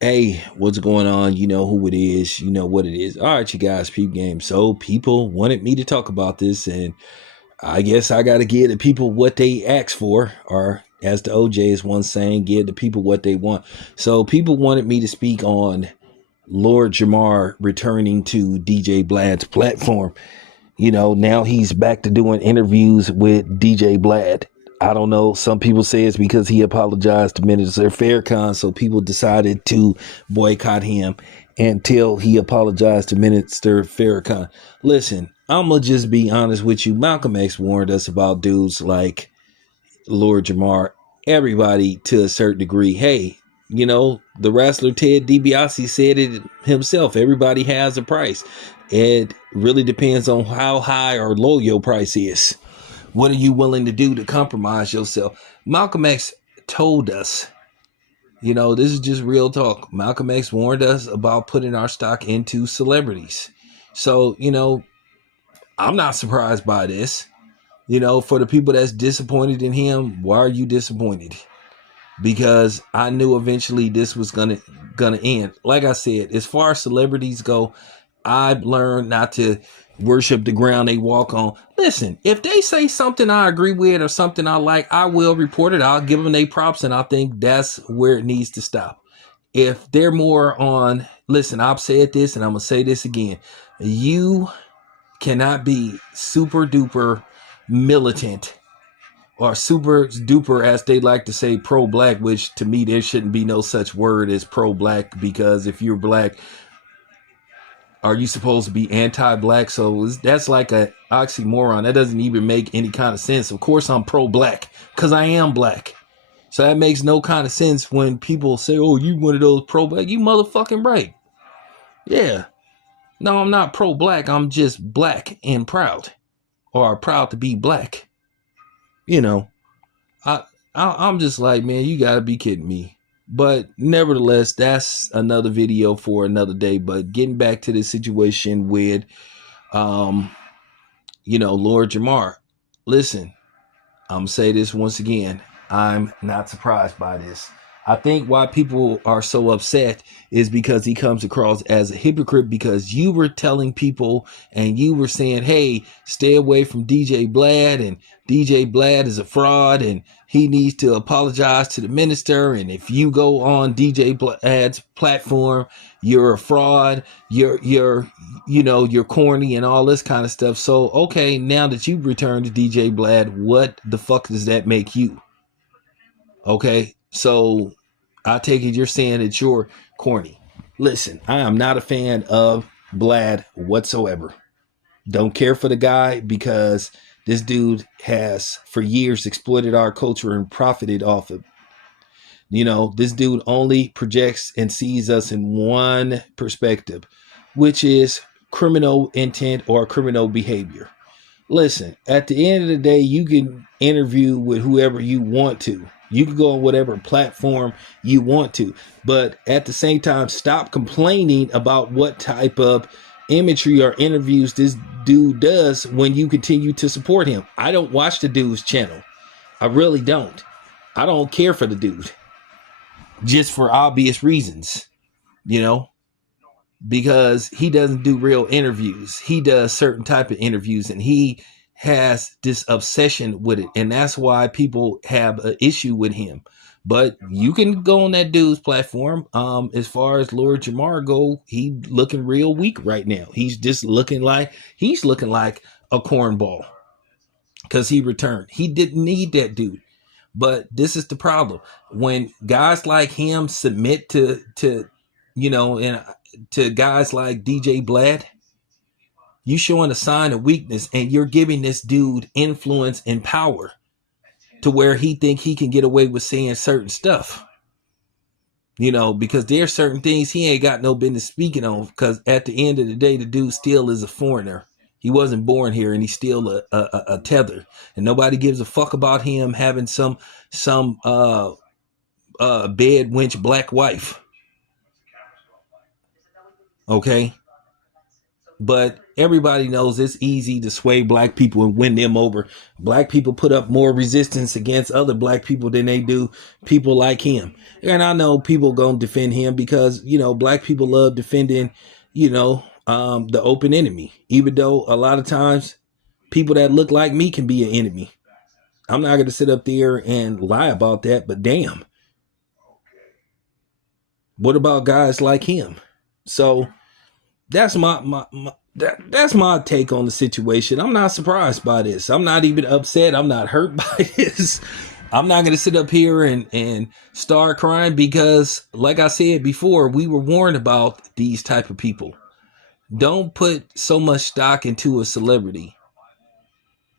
Hey, what's going on? You know who it is. You know what it is. All right, you guys, peep game. So people wanted me to talk about this, and I guess I got to give the people what they asked for, or as the OJ is one saying, give the people what they want. So people wanted me to speak on Lord Jamar returning to DJ Vlad's platform. Now he's back to doing interviews with DJ Vlad. I don't know. Some people say it's because he apologized to Minister Farrakhan, so people decided to boycott him until he apologized to Minister Farrakhan. Listen, I'm gonna just be honest with you. Malcolm X warned us about dudes like Lord Jamar, everybody to a certain degree. Hey, the wrestler Ted DiBiase said it himself. Everybody has a price. It really depends on how high or low your price is. What are you willing to do to compromise yourself? Malcolm X told us, this is just real talk. Malcolm X warned us about putting our stock into celebrities. So, I'm not surprised by this. For the people that's disappointed in him, why are you disappointed? Because I knew eventually this was gonna end. Like I said, as far as celebrities go, I've learned not to worship the ground they walk on. Listen, if they say something I agree with or something I like, I will report it. I'll give them their props, and I think that's where it needs to stop. If they're more on, listen, I've said this and I'm gonna say this again. You cannot be super duper militant or super duper, as they like to say, pro-black, which to me there shouldn't be no such word as pro-black, because if you're black, are you supposed to be anti-black? So that's like a oxymoron. That doesn't even make any kind of sense. Of course I'm pro-black because I am black. So that makes no kind of sense when people say, oh, you one of those pro-black. You motherfucking right. Yeah. No, I'm not pro-black. I'm just black and proud, or proud to be black. You know, I'm just like, man, you gotta be kidding me. But nevertheless, that's another video for another day. But getting back to the situation with, Lord Jamar. Listen, I'm gonna say this once again. I'm not surprised by this. I think why people are so upset is because he comes across as a hypocrite, because you were telling people and you were saying, hey, stay away from DJ Vlad, and DJ Vlad is a fraud and he needs to apologize to the minister. And if you go on DJ Vlad's platform, you're a fraud, you're corny and all this kind of stuff. So, okay, now that you've returned to DJ Vlad, what the fuck does that make you? Okay, so I take it you're saying that you're corny. Listen, I am not a fan of Vlad whatsoever. Don't care for the guy, because this dude has for years exploited our culture and profited off of. This dude only projects and sees us in one perspective, which is criminal intent or criminal behavior. Listen, at the end of the day, you can interview with whoever you want to. You can go on whatever platform you want to. But at the same time, stop complaining about what type of imagery or interviews this dude does when you continue to support him. I don't watch the dude's channel. I really don't. I don't care for the dude, just for obvious reasons, because he doesn't do real interviews. He does certain type of interviews, and he has this obsession with it, and that's why people have an issue with him. But you can go on that dude's platform. As far as Lord Jamar go, he looking real weak right now. He's just looking like a cornball because he returned. He didn't need that dude. But this is the problem. When guys like him submit to and to guys like DJ Vlad, you showing a sign of weakness, and you're giving this dude influence and power to where he think he can get away with saying certain stuff. Because there's certain things he ain't got no business speaking on, because at the end of the day, the dude still is a foreigner. He wasn't born here, and he's still a tether, and nobody gives a fuck about him having some bed wench black wife. Okay, But everybody knows it's easy to sway black people and win them over. Black people put up more resistance against other black people than they do people like him. And I know people gonna defend him because, black people love defending, the open enemy. Even though a lot of times people that look like me can be an enemy. I'm not gonna sit up there and lie about that, but damn. What about guys like him? So that's that's my take on the situation. I'm not surprised by this. I'm not even upset. I'm not hurt by this. I'm not going to sit up here and start crying because, like I said before, we were warned about these type of people. Don't put so much stock into a celebrity.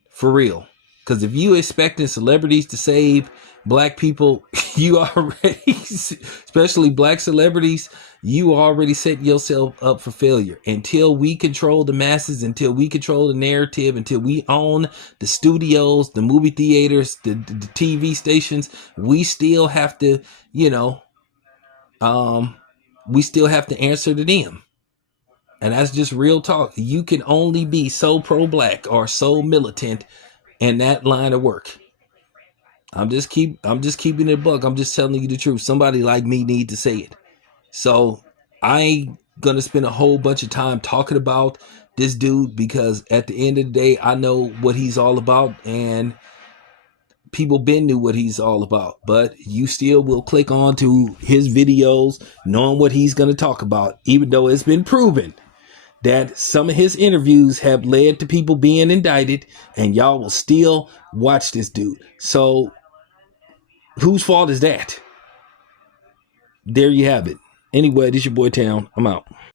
For real. Because if you expecting celebrities to save black people, you already, especially black celebrities, you already set yourself up for failure. Until we control the masses, until we control the narrative, until we own the studios, the movie theaters, the TV stations, we still have to, we still have to answer to them. And that's just real talk. You can only be so pro-black or so militant in that line of work. I'm just keeping it a buck. I'm just telling you the truth. Somebody like me need to say it. So I ain't gonna spend a whole bunch of time talking about this dude because at the end of the day, I know what he's all about, and people been knew what he's all about. But you still will click on to his videos, knowing what he's gonna talk about, even though it's been proven that some of his interviews have led to people being indicted, and y'all will still watch this dude. So whose fault is that? There you have it. Anyway, this your boy Town. I'm out.